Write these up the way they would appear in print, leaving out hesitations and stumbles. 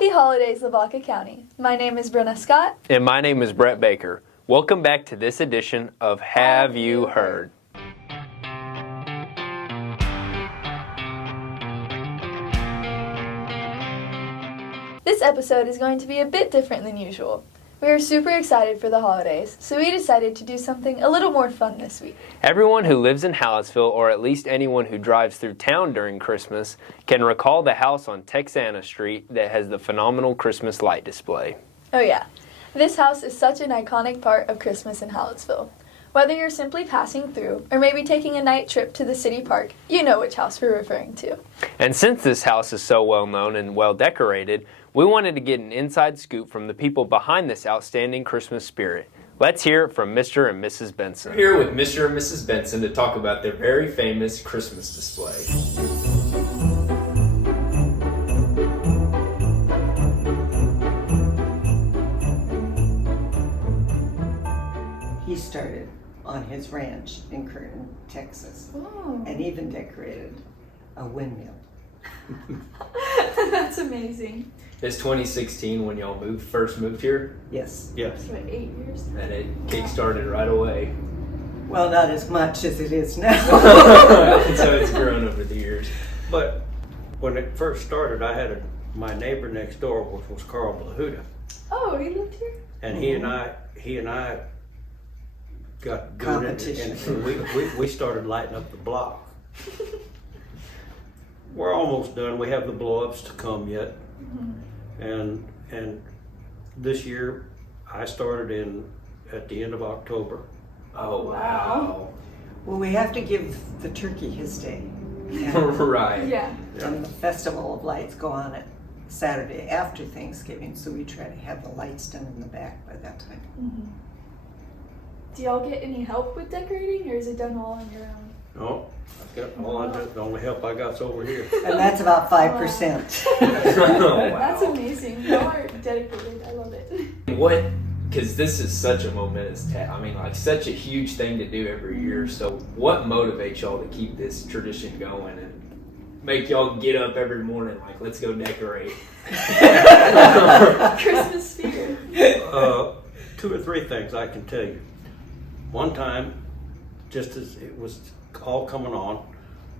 Happy holidays, Lavaca County. My name is Brenna Scott. And my name is Brett Baker. Welcome back to this edition of Have You Heard? This episode is going to be a bit different than usual. We are super excited for the holidays, so we decided to do something a little more fun this week. Everyone who lives in Hallettsville, or at least anyone who drives through town during Christmas, can recall the house on Texana Street that has the phenomenal Christmas light display. Oh yeah, this house is such an iconic part of Christmas in Hallettsville. Whether you're simply passing through, or maybe taking a night trip to the city park, you know which house we're referring to. And since this house is so well known and well decorated, we wanted to get an inside scoop from the people behind this outstanding Christmas spirit. Let's hear it from Mr. and Mrs. Benson. We're here with Mr. and Mrs. Benson to talk about their very famous Christmas display. He started on his ranch in Curtin, Texas, and even decorated a windmill. That's amazing. It's 2016 when y'all first moved here, Yes. Yes. What, 8 years? and it kick-started right away. Well, not as much as it is now. So it's grown over the years. But when it first started, I had my neighbor next door, which was Carl Blahuda, Oh, he lived here? and he and I got good Competition. and we started lighting up the block. We're almost done. We have the blow-ups to come yet, and this year I started at the end of October. Oh, wow. Well, we have to give the turkey his day. Right. Yeah. And the Festival of Lights go on at Saturday after Thanksgiving, so we try to have the lights done in the back by that time. Do y'all get any help with decorating, or is it done all on your own? No, the only help I got's over here. And that's about 5%. Oh, wow. That's amazing. Y'all are dedicated. I love it. What, because this is such a momentous such a huge thing to do every year. So what motivates y'all to keep this tradition going and make y'all get up every morning like, let's go decorate? Christmas spirit. 2 or 3 things I can tell you. One time, just as it was all coming on,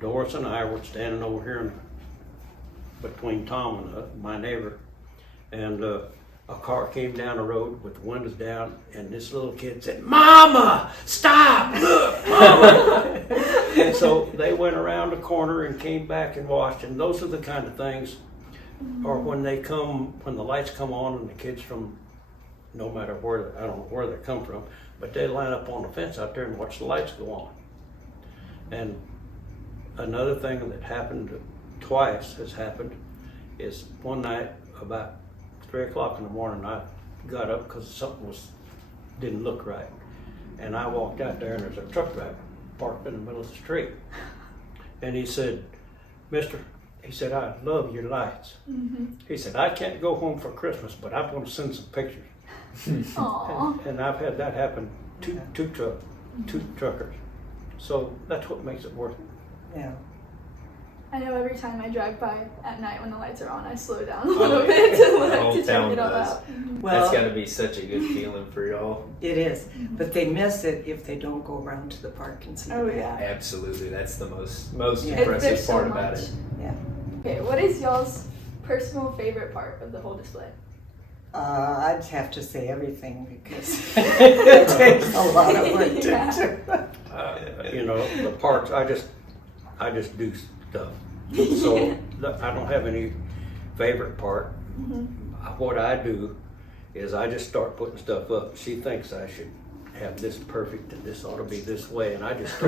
Doris and I were standing over here between Tom and my neighbor, and a car came down the road with the windows down, and this little kid said, "Mama, stop, look, Mama." And so they went around the corner and came back and watched, and those are the kind of things, or when the lights come on and the kids from, no matter where, I don't know where they come from, but they line up on the fence out there and watch the lights go on. And another thing that happened twice has happened is one night about 3 o'clock in the morning, I got up because something didn't look right. And I walked out there and there's a truck driver parked in the middle of the street. And he said, "Mister," he said, "I love your lights." He said, "I can't go home for Christmas, but I want to send some pictures." Aww. And I've had that happen, two truckers. So that's what makes it worth it. Yeah. I know every time I drive by at night when the lights are on, I slow down a little bit to The look whole to check town it all does. out. That's got to be such a good feeling for y'all. It is, but they miss it if they don't go around to the park and see Oh, the yeah. Absolutely, that's the most Yeah. impressive There's so part about much. it. Yeah. Okay, what is y'all's personal favorite part of the whole display? I'd have to say everything because it takes a lot of work Yeah. to do. The parks, I just do stuff. So I don't have any favorite part. What I do is I just start putting stuff up. She thinks I should have this perfect and this ought to be this way, and I just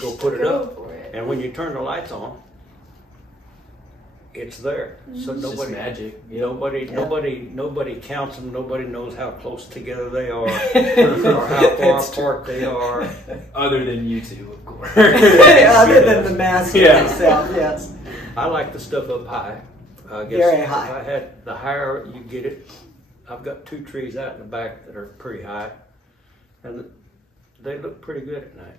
go put it Go up. for it. And when you turn the lights on, it's there. So It's just nobody, magic. nobody counts them. Nobody knows how close together they are or how far apart they are. Other than you two, of course. Other than the master Yeah. itself, yes. I like the stuff up high. I guess Very high. If I had the higher you get it, I've got 2 trees out in the back that are pretty high, and they look pretty good at night.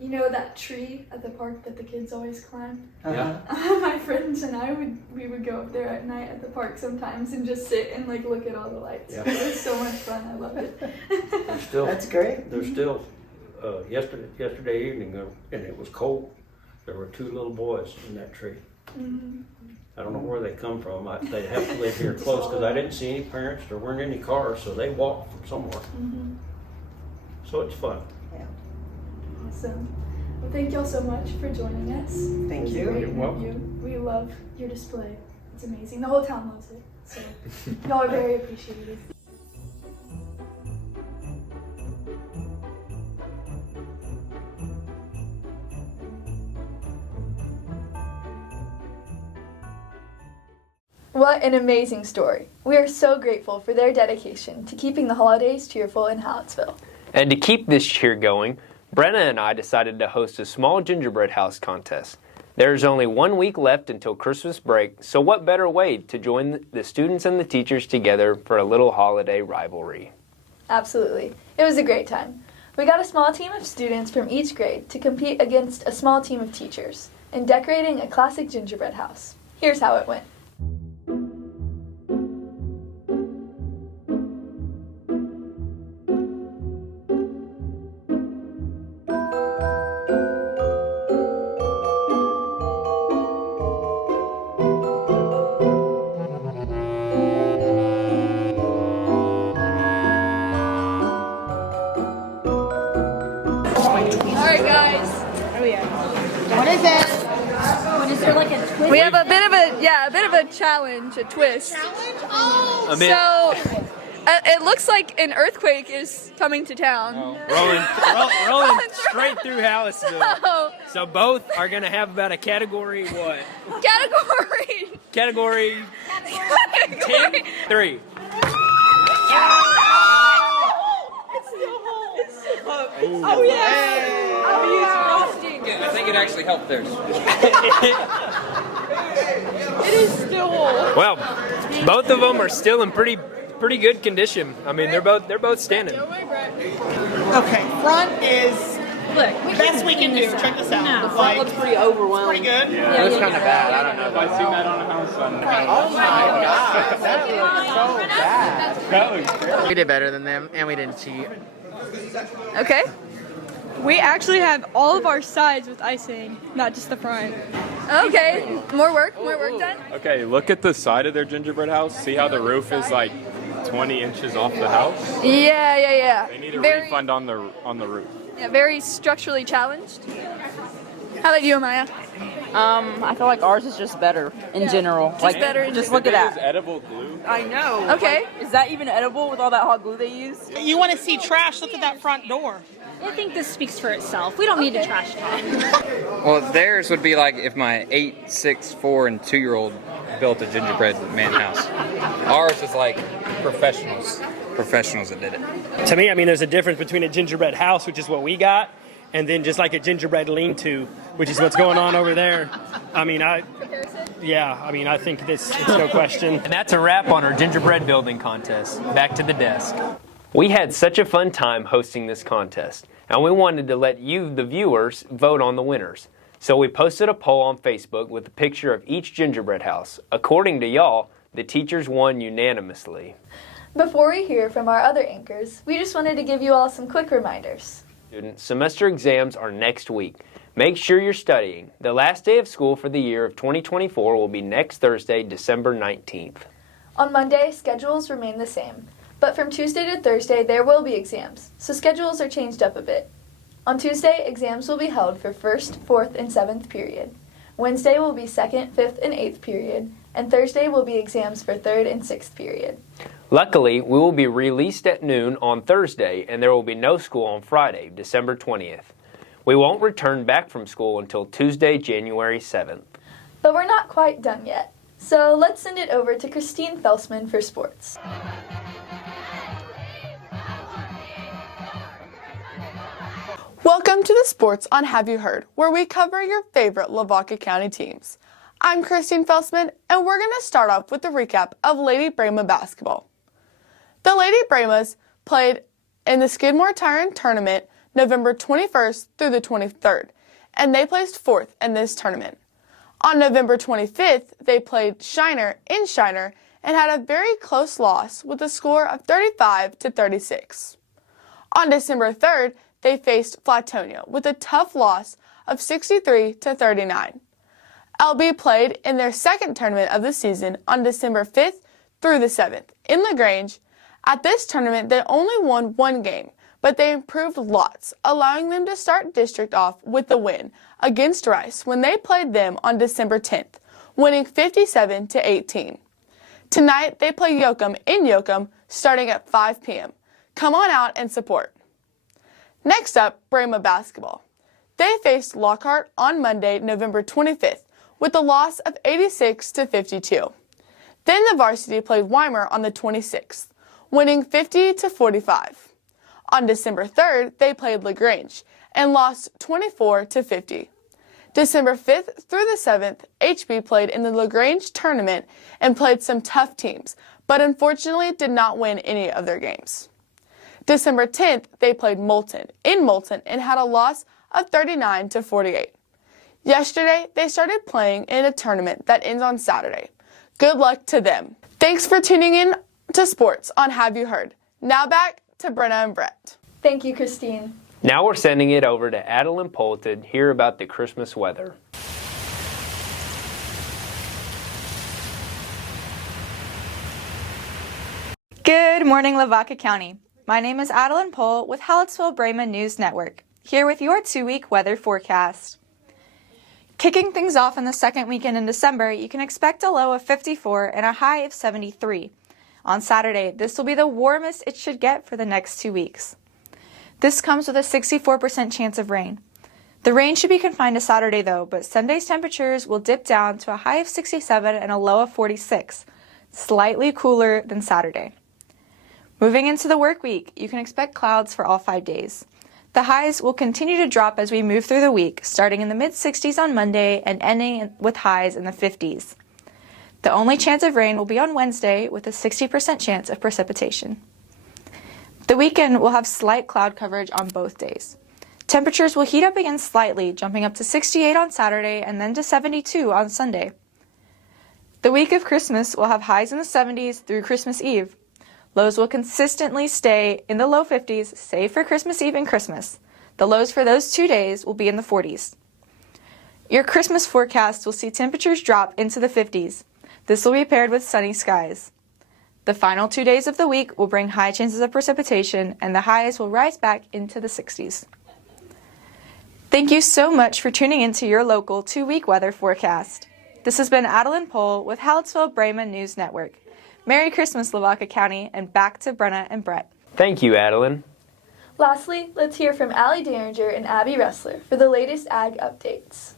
You know that tree at the park that the kids always climb? Yeah. My friends and I would go up there at night at the park sometimes and just sit and like look at all the lights. Yeah. It was so much fun. I loved it. There's still, That's great. there's still, yesterday evening, and it was cold. There were 2 little boys in that tree. Mhm. I don't know where they come from. They have to live here close because I didn't see any parents. There weren't any cars, so they walked from somewhere. Mhm. So it's fun. Awesome. Well, thank y'all so much for joining us. Thank It was a you. great You're welcome. interview. We love your display. It's amazing. The whole town loves it. So y'all are very appreciated. What an amazing story. We are so grateful for their dedication to keeping the holidays cheerful in Hallettsville. And to keep this cheer going, Brenna and I decided to host a small gingerbread house contest. There is only 1 week left until Christmas break, so what better way to join the students and the teachers together for a little holiday rivalry? Absolutely. It was a great time. We got a small team of students from each grade to compete against a small team of teachers in decorating a classic gingerbread house. Here's how it went. Alright guys, What is it? What is there like a twist? we have a bit of a challenge, a twist. Challenge? Oh! So, it looks like an earthquake is coming to town. Rolling straight through Hallettsville. So, So both are going to have about a category what? category. Category 10? 3. Oh yeah. I think it actually helped theirs. It is still whole. Well, both of them are still in pretty good condition. I mean, they're both standing. Okay, front is best we can do. Check this out. The front looks pretty overwhelmed. pretty good. Yeah, it was kind of bad. I don't know if I've seen that on a house. Oh my God. That looks so bad. That looks great. We did better than them, and we didn't cheat. Okay. We actually have all of our sides with icing, not just the front. Okay. More work done? Okay, look at the side of their gingerbread house. See how the roof is like 20 inches off the house? Yeah. They need a refund on the roof. Yeah, very structurally challenged. How about you, Amaya? I feel like ours is just better in general. Just better in Just general. look at They use that. edible glue. I know. Okay. Like, is that even edible with all that hot glue they use? You want to see trash? Look at that front door. I think this speaks for itself. We don't need to trash talk. Well, theirs would be like if my 8, 6, 4, and 2-year-old built a gingerbread man house. Ours is like professionals that did it. To me, I mean, there's a difference between a gingerbread house, which is what we got, and then just like a gingerbread lean-to, which is what's going on over there. I mean, I think it's no question. And that's a wrap on our gingerbread building contest. Back to the desk. We had such a fun time hosting this contest, and we wanted to let you, the viewers, vote on the winners. So we posted a poll on Facebook with a picture of each gingerbread house. According to y'all, the teachers won unanimously. Before we hear from our other anchors, we just wanted to give you all some quick reminders. Students, semester exams are next week. Make sure you're studying. The last day of school for the year of 2024 will be next Thursday, December 19th. On Monday, schedules remain the same. But from Tuesday to Thursday, there will be exams, so schedules are changed up a bit. On Tuesday, exams will be held for 1st, 4th, and 7th period. Wednesday will be 2nd, 5th, and 8th period, and Thursday will be exams for 3rd and 6th period. Luckily, we will be released at noon on Thursday, and there will be no school on Friday, December 20th. We won't return back from school until Tuesday, January 7th. But we're not quite done yet, so let's send it over to Christine Felsman for sports. Welcome to the Sports on Have You Heard, where we cover your favorite Lavaca County teams. I'm Christine Felsman, and we're going to start off with a recap of Lady Brahma basketball. The Lady Brahmas played in the Skidmore Tyrant Tournament November 21st through the 23rd, and they placed 4th in this tournament. On November 25th, they played Shiner in Shiner and had a very close loss with a score of 35-36. On December 3rd, they faced Flatonia with a tough loss of 63-39. LB played in their second tournament of the season on December 5th through the 7th in LaGrange. At this tournament, they only won one game, but they improved lots, allowing them to start district off with the win against Rice when they played them on December 10th, winning 57-18. Tonight, they play Yoakum in Yoakum starting at 5 p.m. Come on out and support. Next up, Brahma basketball. They faced Lockhart on Monday, November 25th, with a loss of 86-52. Then the varsity played Weimar on the 26th, winning 50-45. On December 3rd, they played LaGrange and lost 24-50. December 5th through the 7th, HB played in the LaGrange tournament and played some tough teams, but unfortunately did not win any of their games. December 10th, they played Moulton in Moulton and had a loss of 39-48. Yesterday, they started playing in a tournament that ends on Saturday. Good luck to them. Thanks for tuning in to Sports on Have You Heard. Now back to Brenna and Brett. Thank you, Christine. Now we're sending it over to Adeline Pohl to hear about the Christmas weather. Good morning, Lavaca County. My name is Adeline Pohl with Hallettsville-Brahma News Network, here with your 2-week weather forecast. Kicking things off in the second weekend in December, you can expect a low of 54 and a high of 73. On Saturday, this will be the warmest it should get for the next 2 weeks. This comes with a 64% chance of rain. The rain should be confined to Saturday though, but Sunday's temperatures will dip down to a high of 67 and a low of 46, slightly cooler than Saturday. Moving into the work week, you can expect clouds for all 5 days. The highs will continue to drop as we move through the week, starting in the mid-60s on Monday and ending with highs in the 50s. The only chance of rain will be on Wednesday with a 60% chance of precipitation. The weekend will have slight cloud coverage on both days. Temperatures will heat up again slightly, jumping up to 68 on Saturday and then to 72 on Sunday. The week of Christmas will have highs in the 70s through Christmas Eve. Lows will consistently stay in the low 50s, save for Christmas Eve and Christmas. The lows for those 2 days will be in the 40s. Your Christmas forecast will see temperatures drop into the 50s. This will be paired with sunny skies. The final 2 days of the week will bring high chances of precipitation, and the highs will rise back into the 60s. Thank you so much for tuning into your local 2-week weather forecast. This has been Adeline Pohl with Hallettsville-Brahma News Network. Merry Christmas, Lavaca County, and back to Brenna and Brett. Thank you, Adeline. Lastly, let's hear from Allie Derringer and Abby Ressler for the latest ag updates.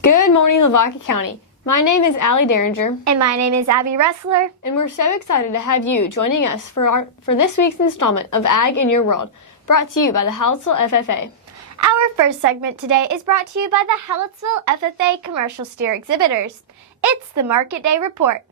Good morning, Lavaca County. My name is Allie Derringer. And my name is Abby Ressler. And we're so excited to have you joining us for this week's installment of Ag in Your World, brought to you by the Hallettsville FFA. Our first segment today is brought to you by the Hallettsville FFA Commercial Steer Exhibitors. It's the Market Day Report.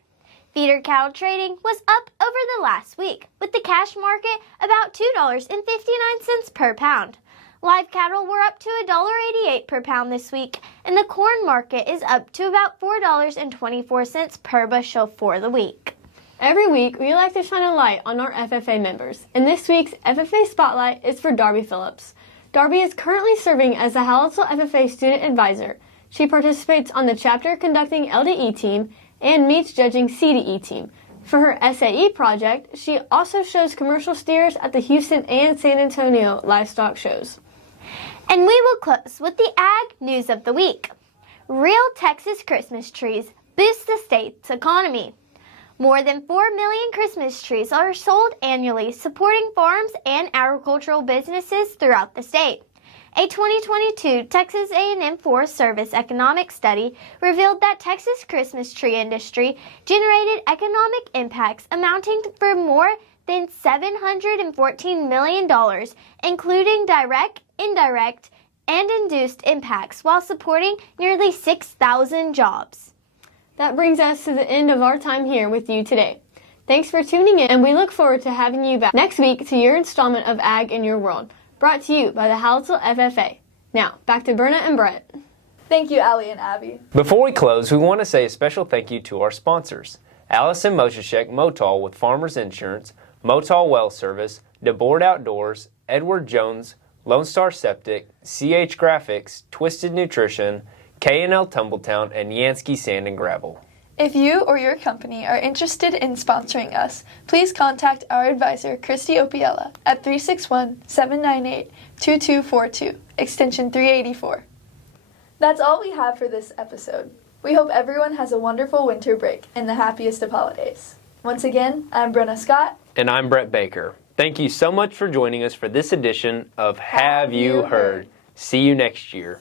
Feeder cattle trading was up over the last week, with the cash market about $2.59 per pound. Live cattle were up to $1.88 per pound this week, and the corn market is up to about $4.24 per bushel for the week. Every week, we like to shine a light on our FFA members, and this week's FFA Spotlight is for Darby Phillips. Darby is currently serving as the Hallettsville FFA Student Advisor. She participates on the chapter conducting LDE team and meets judging CDE team. For her SAE project, she also shows commercial steers at the Houston and San Antonio livestock shows. And we will close with the Ag News of the Week. Real Texas Christmas trees boost the state's economy. More than 4 million Christmas trees are sold annually, supporting farms and agricultural businesses throughout the state. A 2022 Texas A&M Forest Service economic study revealed that Texas Christmas tree industry generated economic impacts amounting for more than $714 million, including direct, indirect, and induced impacts, while supporting nearly 6,000 jobs. That brings us to the end of our time here with you today. Thanks for tuning in, and we look forward to having you back next week to your installment of Ag in Your World, brought to you by the Hallettsville FFA. Now, back to Berna and Brett. Thank you, Allie and Abby. Before we close, we want to say a special thank you to our sponsors. Allison Moshashek Motal with Farmers Insurance, Motal Well Service, DeBoard Outdoors, Edward Jones, Lone Star Septic, CH Graphics, Twisted Nutrition, K&L Tumbletown, and Yansky Sand and Gravel. If you or your company are interested in sponsoring us, please contact our advisor, Christy Opiella, at 361-798-2242, extension 384. That's all we have for this episode. We hope everyone has a wonderful winter break and the happiest of holidays. Once again, I'm Brenna Scott. And I'm Brett Baker. Thank you so much for joining us for this edition of Have You Heard? See you next year.